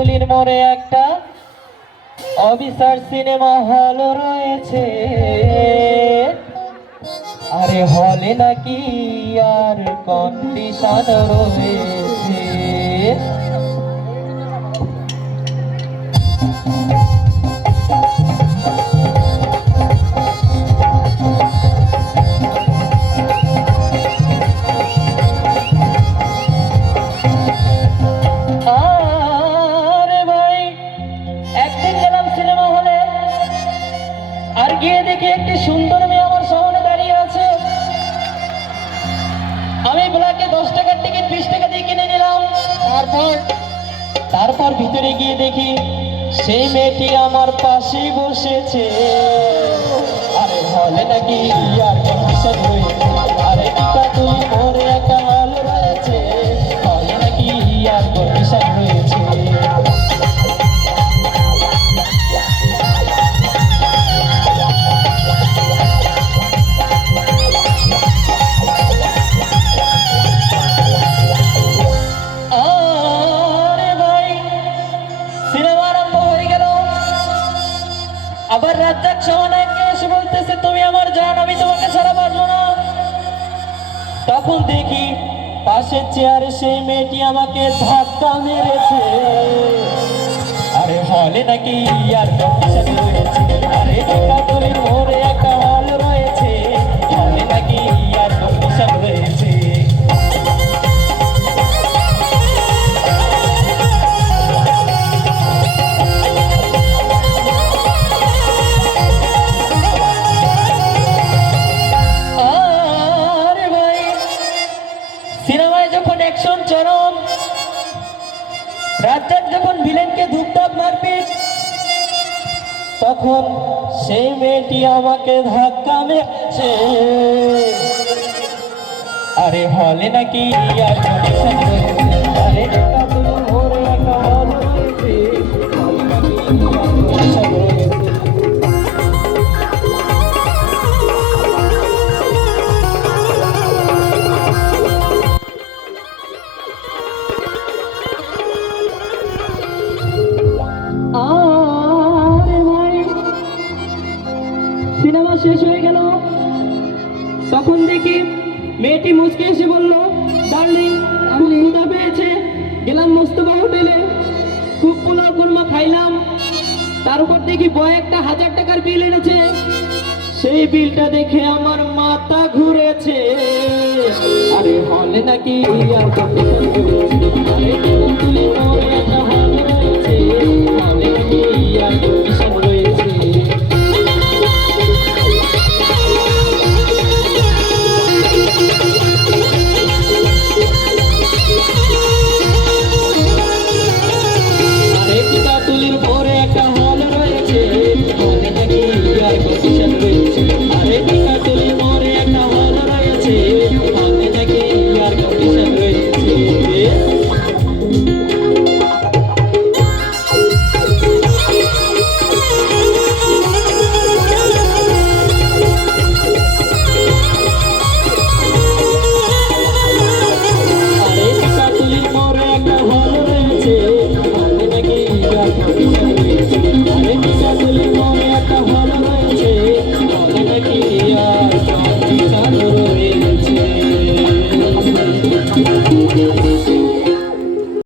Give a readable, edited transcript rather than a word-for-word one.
তুলির মোড়ে একটা অবিচার সিনেমা হল রয়েছে। আরে হলে নাকি আর কন্ডিশন রয়েছে। আর গিয়ে দেখি একটি সুন্দর মেয়ে আমার সামনে দাঁড়িয়ে আছে। আমি ব্ল্যাকে 10 টাকার টিকিট 20 টাকা দিয়ে কিনে নিলাম। তারপর ভিতরে গিয়ে দেখি সেই মেয়েটি আমার পাশেই বসেছে। আরে হলে নাকি আর কন্ডিশন রয়েছে। আরে টিকা তুই মোরে একটা হল রয়েছে। হলে নাকি আর কন্ডিশন রয়েছে। আবার রাজ্জাক শাহনাকে এসে বলতেছে তুমি আমার জান, আমি তোমাকে ছাড়া বাঁচবো না। তখন দেখি পাশের চেয়ারে সেই মেয়েটি আমাকে ধাক্কা মেরেছে। আরে হলে নাকি আর কন্ডিশন রয়েছে। আরে টিকাতলির মোড়ে একটা হল রয়েছে। হলে নাকি আর কন্ডিশন রয়েছে। সিনেমায় যখন অ্যাকশন চরম, রাজ্জাক যখন ভিলেনকে ধুপধাপ মারপিট, তখন সেই মেয়েটি আমাকে ধাক্কা মেরেছে। আরে হলে নাকি আর কন্ডিশন রয়েছে। আরে টিকাতলি মোড়ে একটা হল রয়েছে। হলে নাকি আর কন্ডিশন রয়েছে। সিনেমা শেষ হয়ে গেল। তখন দেখি মেয়েটি মুচকে এসে বলল, ডার্লিং খুব ক্ষুধা পেয়েছে। গেলাম মোস্তফা হোটেলে, খুব পোলাও কুরমা খাইলাম। তার উপর দেখি বয় একটা 1000 টাকার বিল এনেছে। সেই বিলটা দেখে আমার মাথা ঘুরেছে। আরে হলে নাকি আর কন্ডিশন রয়েছে। আরে টিকাতলি মোড়ে একটা